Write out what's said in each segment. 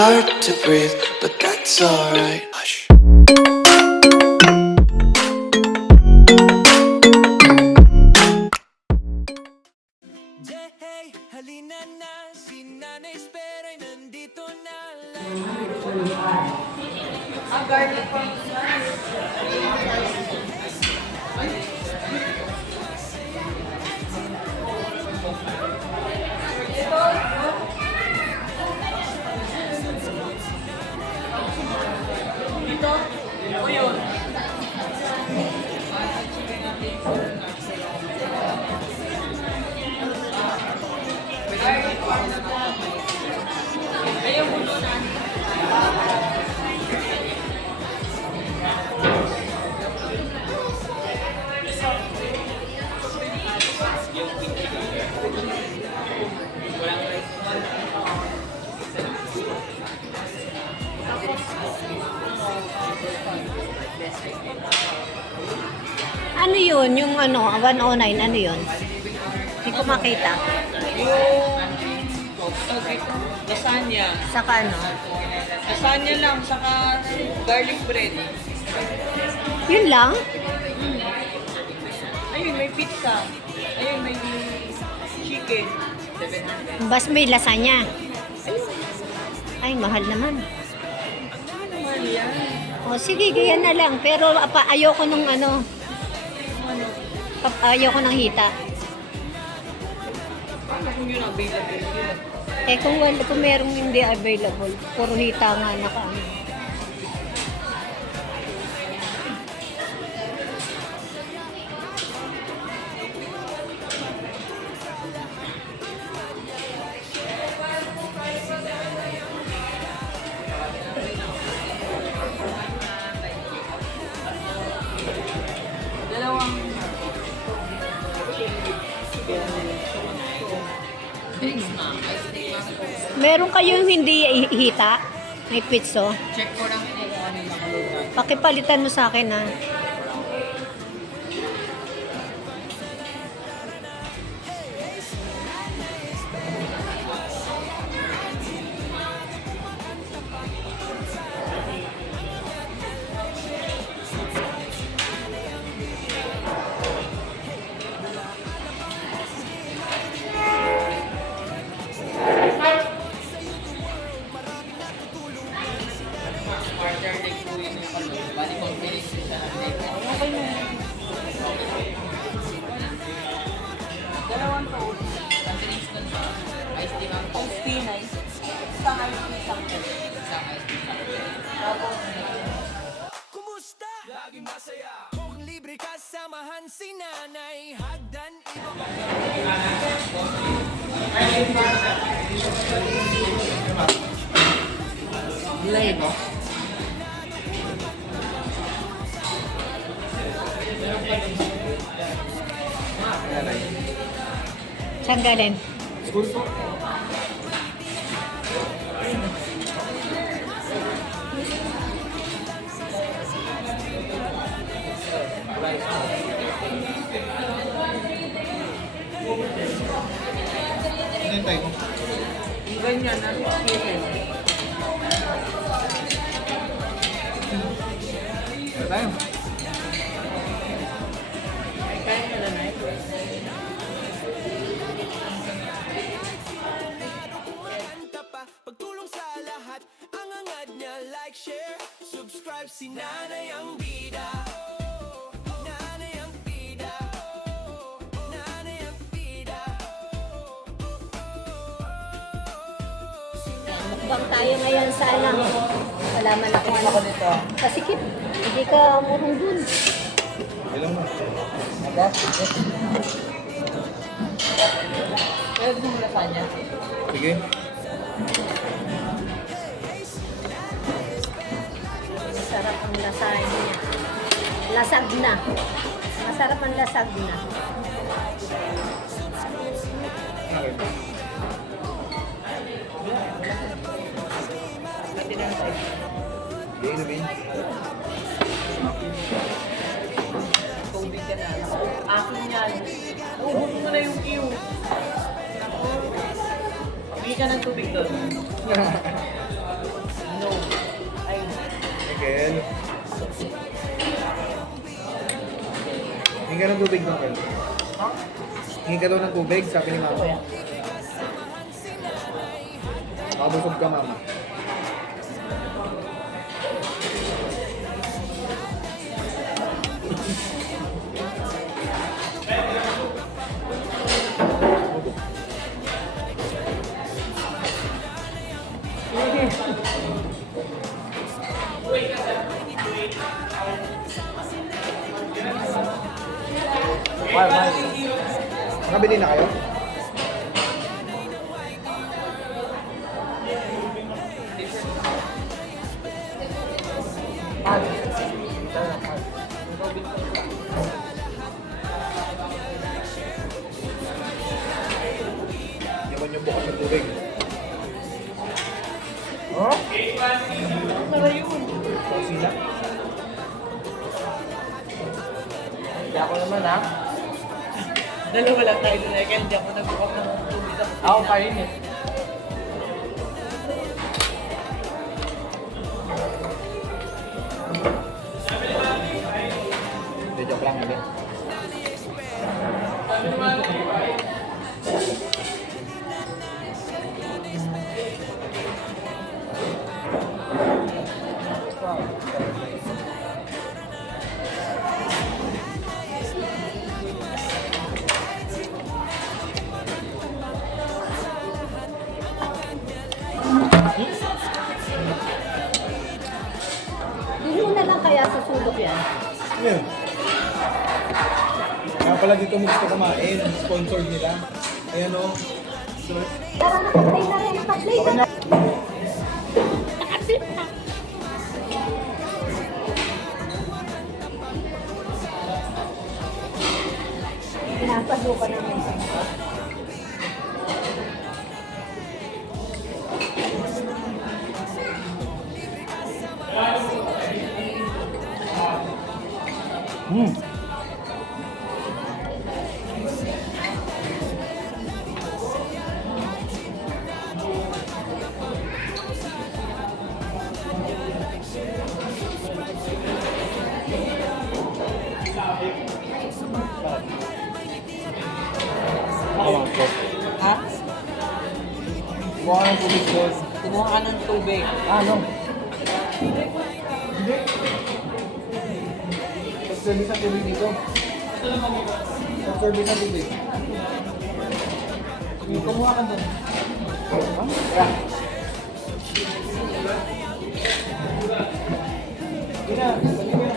hard to breathe, but that's alright. Hush. Hey, halina na, si Nanay Espera'y nandito na lang. Ano yun? Yung ano, 109, ano yun? Hindi ko makita. Lasagna. Saka ano? Lasagna lang, saka garlic bread. Yun lang? Ayun, may pizza. Ayun, may chicken. 700. Bas may lasagna. Ay, mahal naman. Naman yan. O sige, ganyan na lang. Pero ayoko nung ano. Ayoko ng hita. Paano kung yun available yun? Eh kung merong hindi available, puro hita nga nakaano. Dalawang Meron kayong hindi hita? May pizza? check ko lang kung ano yung nakalagay. Pakipalitan mo sa akin ha. Partner leg po yun yung kalog. Bali combination siya ng leg. Dalawang to. Combination nun siya. Ice tea mang Ice tea, nice. Isang ice tea sample. Isang ice tea sample. Tapos, Kumusta? Laging masaya. Kung libre ka, samahan si Nanay. Hagdan, iba ba? live oh. Saan galing? Ganyan na. Chicken. Tayo. Kaya nila na ito. Kumanta pa, pagtulong sa lahat. Ang angad niya, like, share, subscribe. Si Nanay ang bida. Nanay ang bida. Nanay ang bida. Mukbang tayo ngayon sa alam. Wala man ako ano. Pasikip. Hindi ka murong dun. Ilang mo? Kaya gusto mo lasagna? Sige. Masarap ang lasagna. Lasag na. Masarap ang lasag na. Okay. Game na bin. Tubig ka na. Akin yan. Ubus mo na yung queue. Naku. Bili ka ng tubig doon. Hingi ka ng tubig doon kayo. Hingi ka daw ng tubig, sabi ni mama. Makabusog ka, mama. Nakabili na kayo? Yaman yung bukas ng tubig. Oh? Ano yun? Sila? Hindi ako naman ha. Dalawa lang tayo doon kaya hindi ako nag-off ng tubig. Ako kain eh. Hindi, joke lang. Hindi. Hindi mo na lang kaya sa sulok yan. Ano? Kaya pala dito mo gusto kumain. Sponsored nila. Ayan o. Tara, nakatay na rin. Nakatay na rin. Pinapalo ka naman. Awang ko. Ha? Buka ng tubig doon. Kumuha ka ng tubig. Ano? Hindi. Pag-service ang tubig dito. Pag-service ang tubig. Kumuha ka doon. Yeah. Sige na, balik na.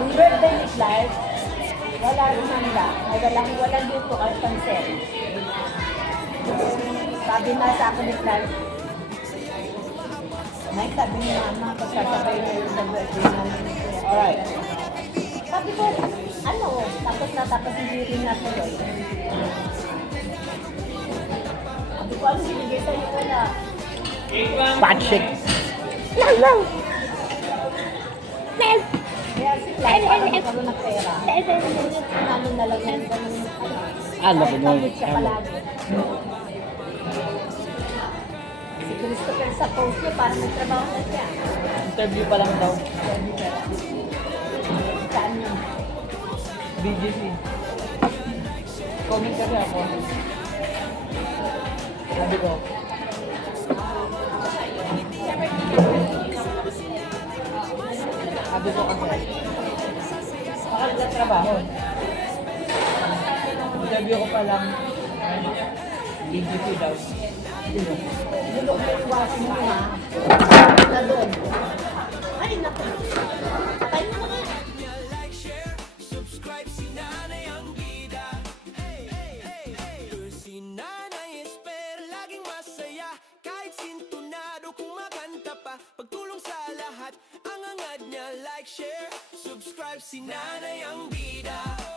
Yung birthday ni Clark, wala rin handa. Ay walang dito kahit pansel. Sabi na sa akin ni Clark, may sabi ni Mama, pagkasabay na yun sa birthday namin. Alright. Sabi ko, ano, tapos hindi rin natuloy. Sabi ko, ano sinigay sa'yo wala? Patsik. Lang! Kaya si Clark, parang nagkaroon ng pera. Ano na lang yan, ganun. Ano ba mo? Tapos siya palagi. Si Christopher sa post niya, parang nagtrabaho na siya. Interview pa lang daw. Saan yun? BGC. Comment kasi ako. Sabi ko. Sabi ko kasi. Bakit na trabaho? Interview ko pa lang. BGC daw. Iwasin mo ha. Na doon. Ay, naku. Patay mo na nga. Like, share, subscribe si Nanay ang bida. lahat. Ang angad niya, like, share, subscribe si Nanay ang bida.